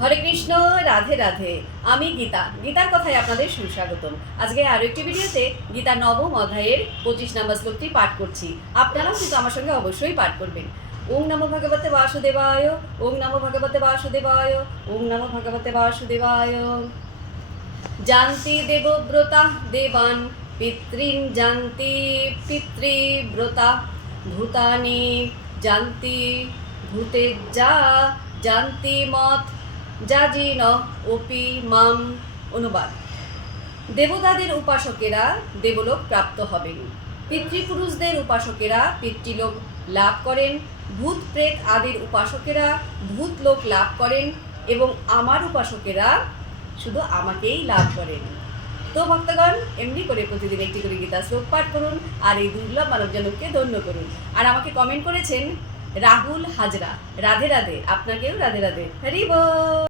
হরে কৃষ্ণ, রাধে রাধে। আমি গীতার কথায় আপনাদের সুস্বাগতম। আজকে আরও একটি ভিডিওতে গীতা নবম অধ্যায়ের 25 নম্বর শ্লোকটি পাঠ করছি। আপনারাও কিন্তু আমার সঙ্গে অবশ্যই পাঠ করবেন। ওং নমো ভগবতে বাসুদেবায়, ওং নমো ভগবতে বাসুদেবায়, ওং নমো ভগবতে বাসুদেবায়। জানতি দেবব্রতা দেবান, পিতৃন জানতি পিতৃব্রতা, ভূতানি জানতি ভূতেজ্জা, জানতি মত যাজিন ওপি মাম। অনুবাদ: দেবতাদের উপাসকেরা দেবলোক প্রাপ্ত হবেন, পিতৃপুরুষদের উপাসকেরা পিতৃলোক লাভ করেন, ভূত প্রেত আদির উপাসকেরা ভূতলোক লাভ করেন এবং আমার উপাসকেরা শুধু আমাকেই লাভ করেন। তো ভক্তগণ, এমনি করে প্রতিদিন একটি করে গীতা শ্লোক পাঠ করুন আর এই দুর্লভ মানবজনককে ধন্য করুন। আর আমাকে কমেন্ট করেছেন রাহুল হাজরা, রাধে রাধে। আপনাকেও রাধে রাধে। হরি বল।